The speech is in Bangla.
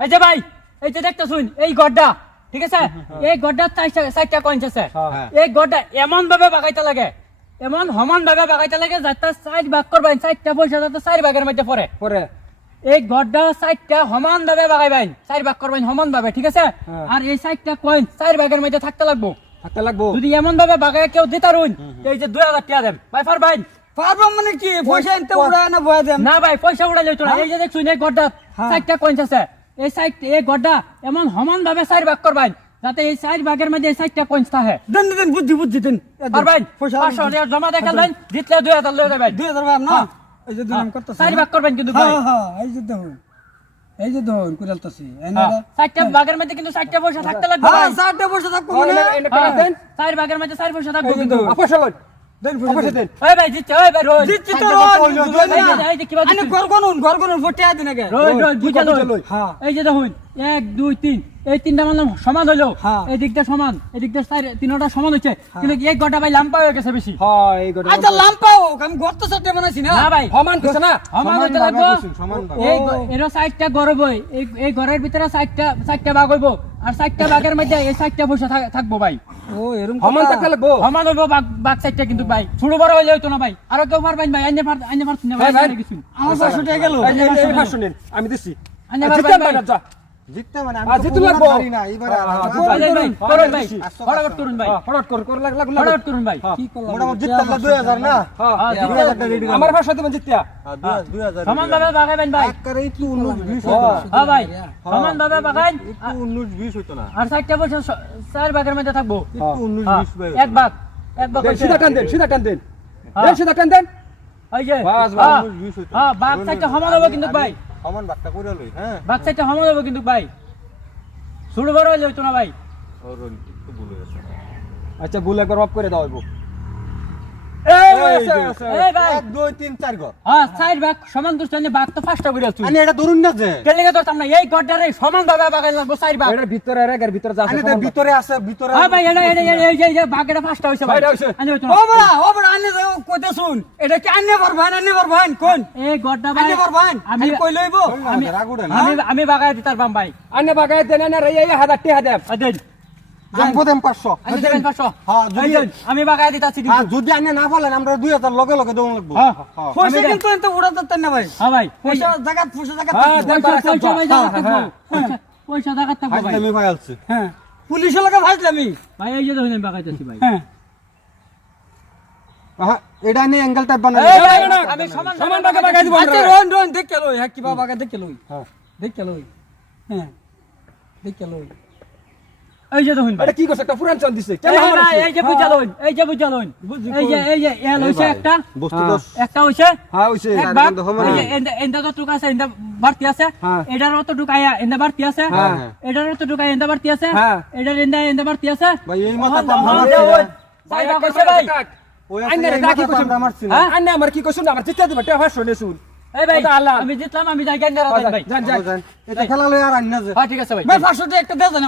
এই যে ভাই, এই যে দেখতে শুন, এই গড্ডা ঠিক আছে, এই গড্ডার চারটা কয়েন্স আছে। এই গড্ডা এমন ভাবে বাগাইতে লাগে, এমন সমান ভাবে বাগাইতে লাগে যাতে 4 ভাগ করবেন, 4টা পয়সা যাতে 4 ভাগের মধ্যে পড়ে। এই গড্ডা 4টা সমান ভাবে বাগাইবেন, 4 ভাগ করবেন সমান ভাবে, ঠিক আছে। আর এই 4টা কয়েন 4 ভাগের মধ্যে থাকতে লাগবো। যদি এমন ভাবে বাগায় কেউ দিতারুন, এই যে 2000 টাকা দেন ভাই, পারবেন? পারবো মানে কি পয়সা আনতে উড়ায় না বয়া দেন? না ভাই, পয়সা উড়াই লইতো না। এই যে দেখছুন, এই গড্ডা 4টা কয়েন আছে, এই গড্ডা এমন সমান ভাবে 4 ভাগ করবেন যাতে এই 4 ভাগের মধ্যে এই 4টা কয়েন থাকে। দেন বুদ্ধি দেন। পারবেন? পয়সা 500 টাকা জমা দেখালেন, জিতলে 2000 লয়ে যাবেন। 2000 ভাব না, এই যে দিলাম করতেছি। 4 ভাগ করবেন কিন্তু ভাই। হ্যাঁ এই যে দেখুন কুড়ালতাছি। 4টা ভাগের মধ্যে কিন্তু 4টা পয়সা থাকতে লাগবে ভাই। 4টা পয়সা থাকবো মানে 4 ভাগের মধ্যে 4 পয়সা থাকবে কিন্তু। দেন পয়সা দেন। ওই ভাই জিতছে, ওই ভাই রোজ জিতছি তো রোজ। এই যে কি বাদ আনে ঘর কোন ফটিয়া দিন আগে। রোজ বুঝা লই। হ্যাঁ এই যে দেখুন, 1 2 3 এই তিনটা মানে সমান হইলো। হ্যাঁ। এই দিকটা সমান, এই দিকটা তিনটা সমান হচ্ছে, কিন্তু এক গটা ভাই লাম্পা হয়ে গেছে বেশি। আচ্ছা লাম্পাও আমি ঘর তো সাথে বানাইছি না। না ভাই, সমান কিছু না। সমান হইতে লাগবো। এই এরো 4টা ঘর হইব, এই ঘরের ভিতরে 4টা ভাগ হইব, আর 4টা ভাগের মধ্যে এই 4টা পয়সা থাকবো ভাই। ও এরকম সমান থাকতে লাগবো। সমান হইব ভাগ 4টা কিন্তু ভাই। ছোট বড় হইলে হইতো না ভাই। আর কেউ পারবেন ভাই? আইনে পারছেন না ভাই? কিছু আমার 500 টাকা গেল। আমি দিচ্ছি। আইনে পারবেন ভাই? জিততে মানে আর জিততে লাগবো। পারি না এবারে ভাই করুন ভাই, ফটাফট করুন ভাই, ফটাফট কর লাগলা ফটাফট করুন ভাই। কি করলাম? মোটামুটি জিততে 2000 না আমার ভাষা দেবেন জিতিয়া। 2000 সমান ভাবে বাগাইবেন ভাই। একবারে একটু 19 20 হ্যাঁ ভাই, সমান ভাবে বাগাইন। একটু 19 20 হইতো না আর 4টা পয়সা 4 ভাগের মধ্যে থাকবো। একটু 19 হ্যাঁ, 20 ভাই এক ভাগ দেন, সিধা টান দেন, সিধা টান দেন। হ্যাঁ। দেন, সিধা টান দেন। এই যে বাস, হ্যাঁ, 20 হইতো হ্যাঁ, ভাগ 4টা সমান হবে কিন্তু ভাই। সমান বাক্তা কইরা লই হ্যাঁ ভাগ 4টা সমান হবে কিন্তু ভাই। ছোট বড় হইলে হইতো না ভাই। ওর একটু ভুলে গেছে আচ্ছা, ভুল একবার অফ করে দাও হইব। এই ভাই 1 2 3 4 ঘর হ্যাঁ, 4 ভাগ সমান দুষ্ট না, ভাগ তো 5টা করে আছো। আনি এটা ধরুন না যে কেন লাগা তোর সামনে এই গড্ডারে সমান ভাবে বাগাইন লাগবো 4 ভাগ। এটার ভিতরে আর এর ভিতরে যা আছে আনি তো ভিতরে আছে ভিতরে হ্যাঁ ভাই, এই যে ভাগটা 5টা হইছে ভাই। ছয়টা হইছে। আনি হইতো ও না। বড়া আনে কইতে শুন। এটা কি আনে পারবেন কোন? এই গড্ডা ভাই আনে পারবেন? আমি কই লইব? রাগুড়ে না আমি বাগাই দিতার বাম ভাই। আনে বাগায় দেন না রে, এই 1000 টাকা দেন। দেন আমগো দেন 500 আমি দেবেন 500। হ্যাঁ, এই দেন, আমি বাগাই দিতাছি কিন্তু। আর যদি আনে না বলেন আমরা 2000 লগে লগে দেব লাগবো হ্যাঁ পয়সা কিন্তু এত উড়া দিতেন না ভাই। হ্যাঁ ভাই, পয়সা জায়গা হ্যাঁ, দেন, পয়সা ভাই হ্যাঁ, জাগাতে হ্যাঁ, থাকবো। পয়সা জাগাতে থাকবো ভাই। আমি ভাই আলছি হ্যাঁ পুলিশের লগে ভাজলামি। ভাই এই যে দেখুন আমি বাগাইতেছি ভাই। হ্যাঁ হ্যাঁ এটা নিয়ে অ্যাঙ্গেল টাইপ বানাই এই ভাই, আমি সমান ভাগে বাগাই দিব আচ্ছা আমরা। রন দেখে লই। হ্যাঁ কি বাবা দেখে লই। হ্যাঁ দেখে লই। হ্যাঁ দেখে লই। এই যে দেখুন ভাই। এটা কি করছে? একটা পুরান চাল দিছে। এই ভাই, এই যে বুঝালুন, এই যে বুঝালুন, এই যে এল হইছে একটা, বস্তু দোষ একটা হইছে হ্যাঁ হইছে। এক ভাগ। সমান। এই যে এন্ডা যতটুকু আছে এন্ডা বাড়তি আছে, হ্যাঁ। এটার অতটুকু আয়া এন্ডা বাড়তি আছে, হ্যাঁ। এটার অতটুকু আয়া এন্ডা বাড়তি আছে, হ্যাঁ। এটার এন্ডা বাড়তি আছে। ভাই এই মাথা দাম হ্যাঁ, মারছে ওই, চাই ভাগ হইছে ভাই। ওই আইনে রে, এই ডাকি মাথা কইছুন। দাম মারছি না হ্যাঁ, আইনে আমার কি কইছুন? আমার জিতা দিবা টাকা 500 নে শুন। এই ভাই, ওটা আল্লাহ। আমি জিতলাম, আমি যাই গেন্ডারা ভাই। যান যান। এটা খেলা লই আর আন্না যে হ্যাঁ ঠিক আছে ভাই। ভাই 500 টাকা একটা দে দেন।